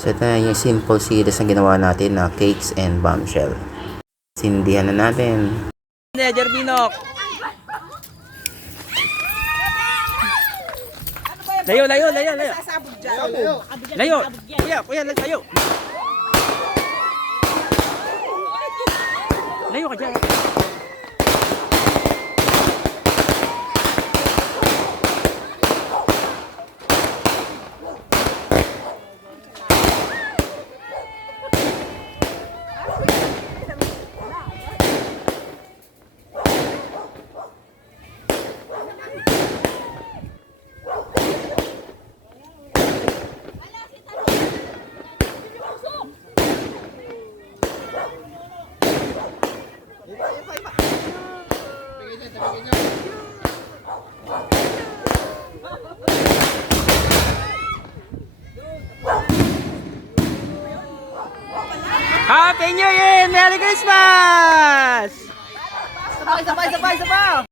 So ito na yung simple series na ginawa natin na cakes and bombshell. Sindihan na natin. Jerbinok! Layo, layo, layo, layo. Layo. Kuya, layo. Layo ka dyan. Happy New Year! Merry Christmas! Sabay!